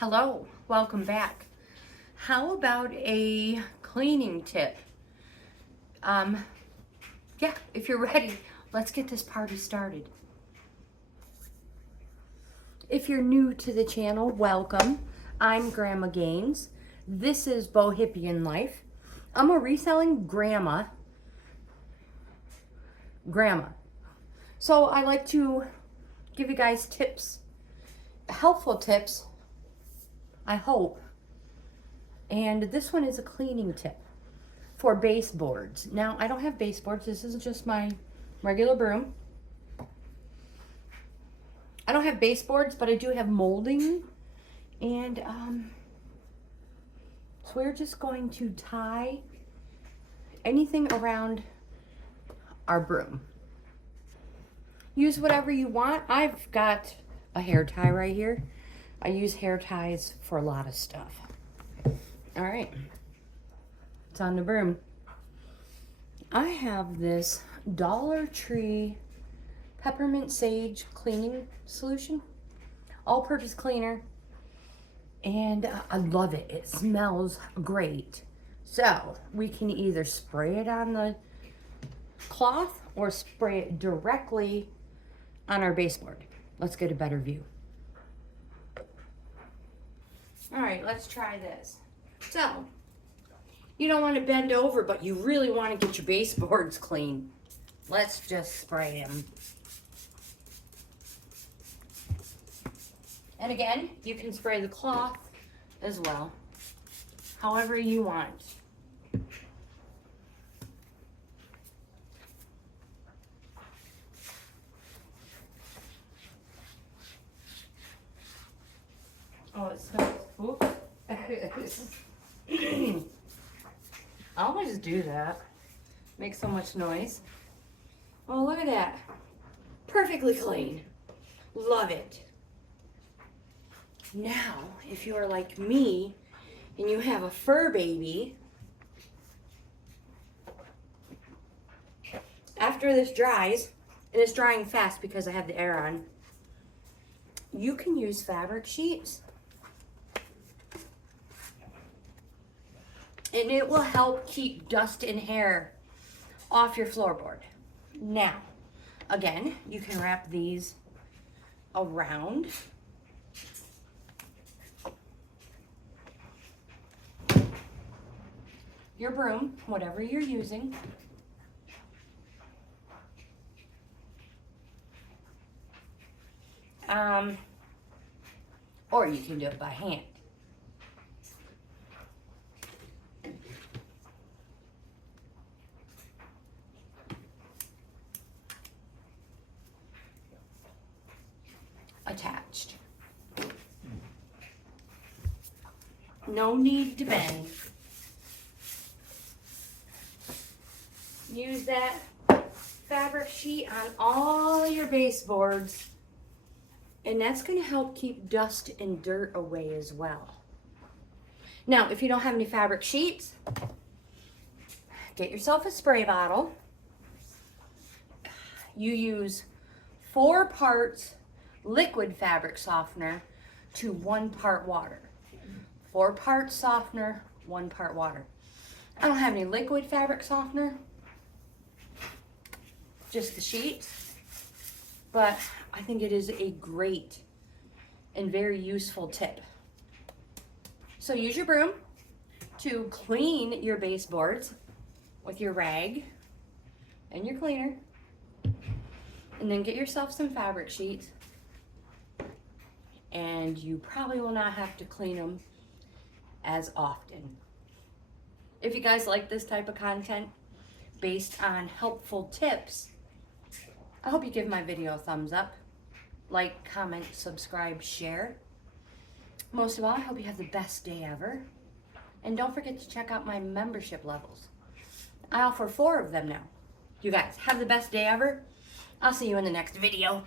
Hello, welcome back. How about a cleaning tip? Yeah, if you're ready, let's get this party started. If you're new to the channel, welcome. I'm Grandma GAINZ. This is Bohippianlife. I'm a reselling grandma. So I like to give you guys tips, helpful tips, I hope. And this one is a cleaning tip for baseboards. Now, I don't have baseboards. This is just my regular broom. I don't have baseboards, but I do have molding. And so we're just going to tie anything around our broom. Use whatever you want. I've got a hair tie right here. I use hair ties for a lot of stuff. All right, it's on the broom. I have this Dollar Tree peppermint sage cleaning solution, all-purpose cleaner, and I love it. It smells great. So we can either spray it on the cloth or spray it directly on our baseboard. Let's get a better view. All right, let's try this. So, you don't want to bend over, but you really want to get your baseboards clean. Let's just spray them. And again, you can spray the cloth as well, however you want. Oh, it smells. Oops. I always do that. Makes so much noise. Oh, look at that. Perfectly clean. Love it. Now, if you are like me and you have a fur baby, after this dries, and it's drying fast because I have the air on, you can use fabric sheets. And it will help keep dust and hair off your floorboard. Now, again, you can wrap these around. Your broom, whatever you're using. Or you can do it by hand. Attached. No need to bend. Use that fabric sheet on all your baseboards, and that's going to help keep dust and dirt away as well. Now, if you don't have any fabric sheets, get yourself a spray bottle. You use 4 parts liquid fabric softener to 1 part water. 4 parts softener, 1 part water. I don't have any liquid fabric softener, just the sheets, but I think it is a great and very useful tip. So use your broom to clean your baseboards with your rag and your cleaner, and then get yourself some fabric sheets, and you probably will not have to clean them as often. If you guys like this type of content based on helpful tips, I hope you give my video a thumbs up, like, comment, subscribe, share. Most of all, I hope you have the best day ever. And don't forget to check out my membership levels. I offer 4 of them now. You guys have the best day ever. I'll see you in the next video.